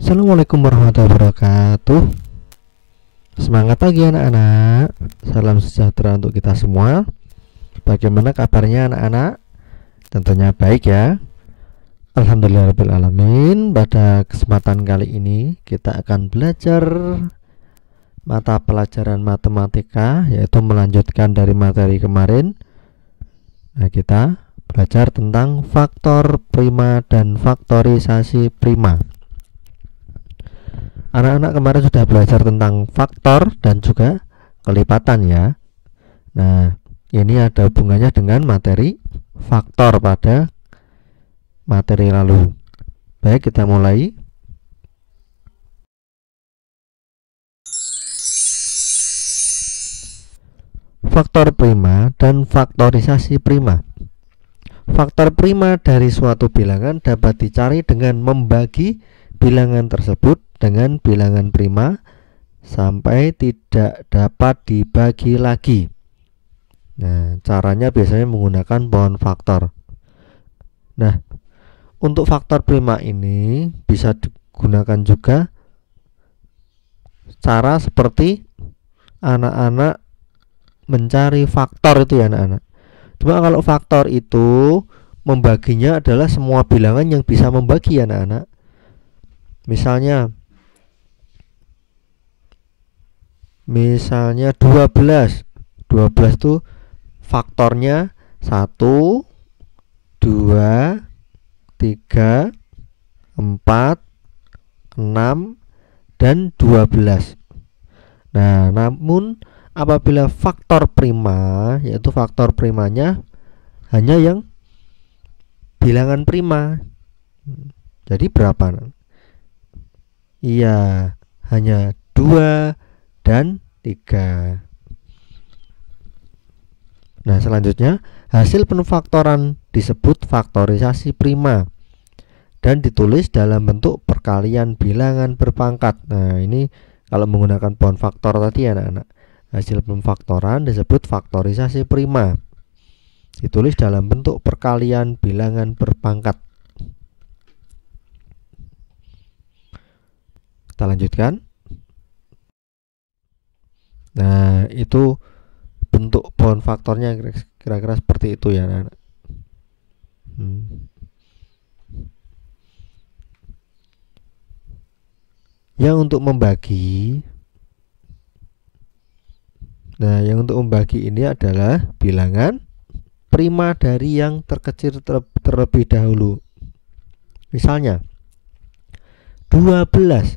Assalamualaikum warahmatullahi wabarakatuh. Semangat pagi anak-anak. Salam sejahtera untuk kita semua. Bagaimana kabarnya anak-anak? Tentunya baik ya. Alhamdulillahirrahmanirrahim. Pada kesempatan kali ini kita akan belajar mata pelajaran matematika, yaitu melanjutkan dari materi kemarin. Nah, kita belajar tentang faktor prima dan faktorisasi prima. Anak-anak kemarin sudah belajar tentang faktor dan juga kelipatan ya. Nah, ini ada hubungannya dengan materi faktor pada materi lalu. Baik, kita mulai. Faktor prima dan faktorisasi prima. Faktor prima dari suatu bilangan dapat dicari dengan membagi bilangan tersebut dengan bilangan prima sampai tidak dapat dibagi lagi. Nah, caranya biasanya menggunakan pohon faktor. Nah, untuk faktor prima ini bisa digunakan juga cara seperti anak-anak mencari faktor itu ya anak-anak. Cuma kalau faktor itu membaginya adalah semua bilangan yang bisa membagi ya anak-anak. Misalnya 12 itu faktornya 1, 2, 3, 4, 6, dan 12. Nah, namun apabila faktor prima, yaitu faktor primanya hanya yang bilangan prima. Jadi berapa? Iya, hanya 2 dan 3. Nah, selanjutnya hasil penfaktoran disebut faktorisasi prima dan ditulis dalam bentuk perkalian bilangan berpangkat. Nah, ini kalau menggunakan pohon faktor tadi ya anak-anak. Hasil penfaktoran disebut faktorisasi prima. Ditulis dalam bentuk perkalian bilangan berpangkat. Kita lanjutkan. Nah, itu bentuk pohon faktornya kira-kira seperti itu ya anak-anak. Yang untuk membagi, nah yang untuk membagi ini adalah bilangan prima dari yang terkecil terlebih dahulu. Misalnya 12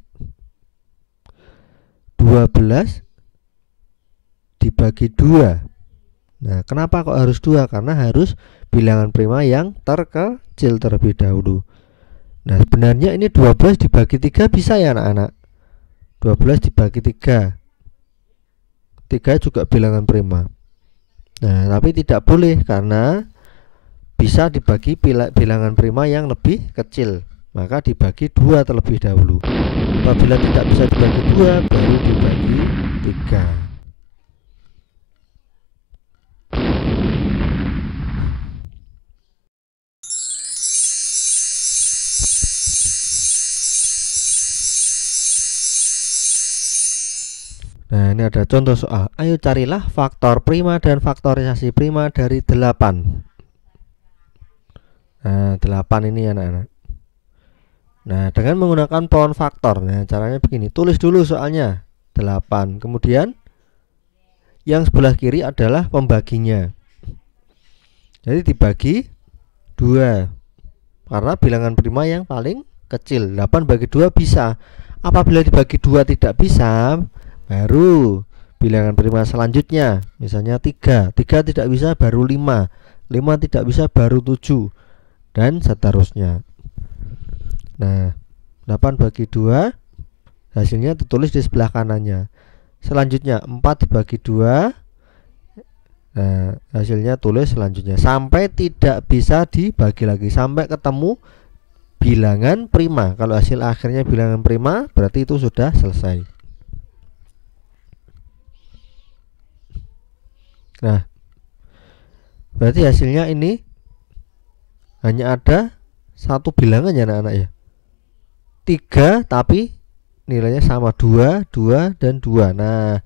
dibagi 2. Nah, kenapa kok harus 2? Karena harus bilangan prima yang terkecil terlebih dahulu. Nah, sebenarnya ini 12 dibagi 3 bisa ya anak-anak. 12 dibagi 3. 3 juga bilangan prima. Nah, tapi tidak boleh karena bisa dibagi bilangan prima yang lebih kecil. Maka dibagi 2 terlebih dahulu. Apabila tidak bisa dibagi 2, baru dibagi 3. Nah, ini ada contoh soal. Ayo carilah faktor prima dan faktorisasi prima dari 8. Nah, 8 ini anak-anak. Nah, dengan menggunakan pohon faktor. Nah, caranya begini. Tulis dulu soalnya 8. Kemudian yang sebelah kiri adalah pembaginya. Jadi dibagi 2. Karena bilangan prima yang paling kecil. 8 bagi 2 bisa. Apabila dibagi 2 tidak bisa, baru bilangan prima selanjutnya. Misalnya 3. 3 tidak bisa, baru 5. 5 tidak bisa, baru 7. Dan seterusnya. Nah, 8 bagi 2 hasilnya ditulis di sebelah kanannya. Selanjutnya 4 dibagi 2. Nah, hasilnya tulis selanjutnya sampai tidak bisa dibagi lagi, sampai ketemu bilangan prima. Kalau hasil akhirnya bilangan prima, berarti itu sudah selesai. Nah, berarti hasilnya ini hanya ada satu bilangan ya anak-anak ya. 3 tapi nilainya sama 2, 2 dan 2. Nah,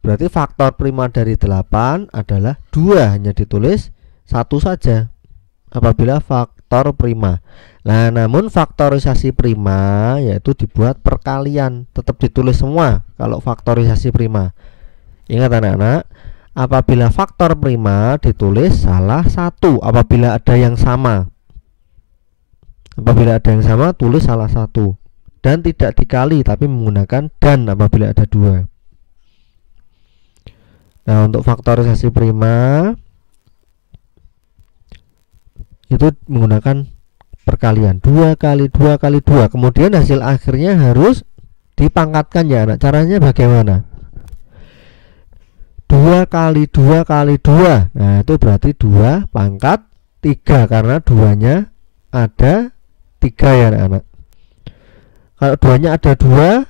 berarti faktor prima dari 8 adalah 2, hanya ditulis 1 saja apabila faktor prima. Nah, namun faktorisasi prima yaitu dibuat perkalian, tetap ditulis semua kalau faktorisasi prima. Ingat anak-anak, apabila faktor prima ditulis salah satu apabila ada yang sama. Apabila ada yang sama tulis salah satu. Dan tidak dikali tapi menggunakan dan apabila ada 2. Nah, untuk faktorisasi prima itu menggunakan perkalian 2 kali 2 kali 2. Kemudian hasil akhirnya harus dipangkatkan ya anak. Caranya bagaimana? 2 kali 2 kali 2. Nah, itu berarti 2 pangkat 3 karena 2-nya ada 3 ya anak-anak. Kalau 2-nya ada 2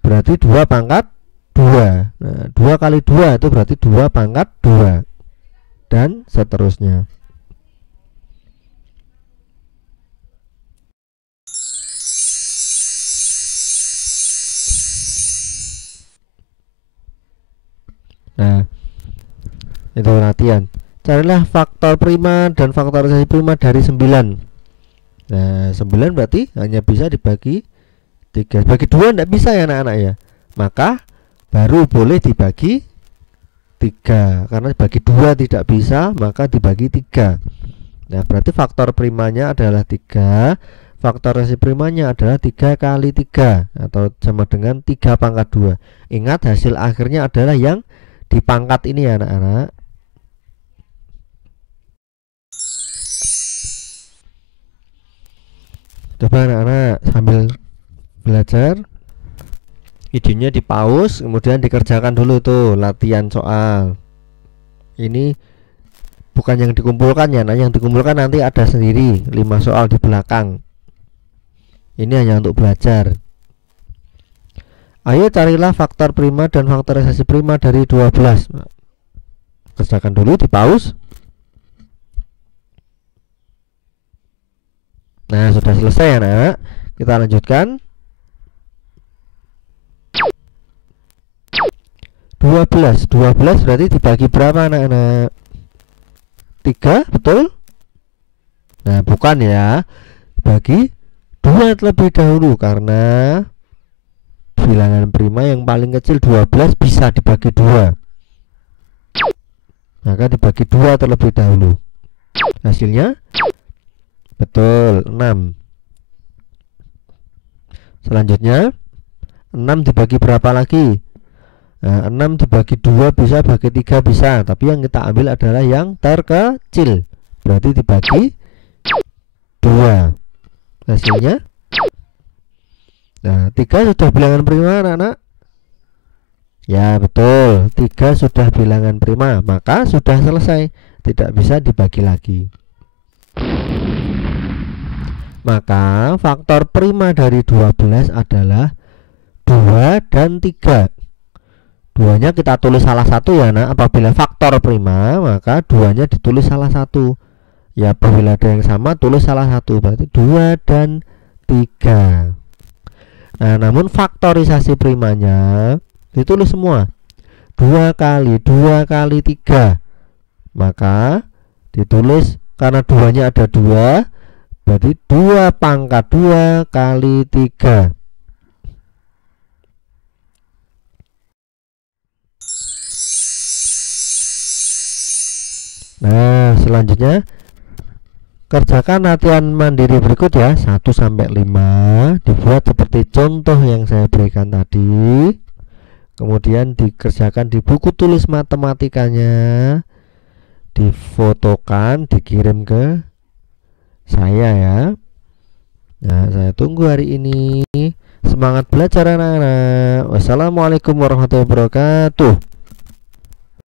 berarti 2 pangkat 2. Nah, 2 kali 2 itu berarti 2 pangkat 2 dan seterusnya. Nah, itu latihan. Carilah faktor prima dan faktorisasi prima dari 9. Nah, 9 berarti hanya bisa dibagi 3. Bagi 2 tidak bisa ya anak-anak ya. Maka baru boleh dibagi 3. Karena bagi 2 tidak bisa, maka dibagi 3. Nah, berarti faktor primanya adalah 3. Faktorisasi primanya adalah 3 kali 3 atau sama dengan 3 pangkat 2. Ingat hasil akhirnya adalah yang dipangkat ini ya anak-anak. Coba anak-anak sambil belajar videonya di pause, kemudian dikerjakan dulu tuh latihan soal. Ini bukan yang dikumpulkan ya, nah yang dikumpulkan nanti ada sendiri 5 soal di belakang. Ini hanya untuk belajar. Ayo carilah faktor prima dan faktorisasi prima dari 12. Kerjakan dulu di pause. Nah, sudah selesai ya nak. Kita lanjutkan. 12 berarti dibagi berapa anak-anak? 3, betul? Nah, bukan ya. Bagi 2 terlebih dahulu karena bilangan prima yang paling kecil 12 bisa dibagi 2. Maka dibagi 2 terlebih dahulu. Hasilnya betul 6. Selanjutnya 6 dibagi berapa lagi? Nah, 6 dibagi 2 bisa, bagi 3 bisa. Tapi yang kita ambil adalah yang terkecil. Berarti dibagi 2. Hasilnya, nah 3 sudah bilangan prima anak-anak. Ya betul, 3 sudah bilangan prima. Maka sudah selesai, tidak bisa dibagi lagi. Maka faktor prima dari 12 adalah 2 dan 3. 2-nya kita tulis salah satu ya nak. Apabila faktor prima maka 2-nya ditulis salah satu. Ya apabila ada yang sama tulis salah satu. Berarti 2 dan 3. Nah, namun faktorisasi primanya ditulis semua. 2 kali 2 kali 3. Maka ditulis karena 2-nya ada 2, berarti 2 pangkat 2 kali 3. Nah, selanjutnya kerjakan latihan mandiri berikut ya, 1 sampai 5, dibuat seperti contoh yang saya berikan tadi. Kemudian dikerjakan di buku tulis matematikanya, difotokan, dikirim ke saya ya. Nah, saya tunggu hari ini. Semangat belajar anak-anak. Wassalamualaikum warahmatullahi wabarakatuh.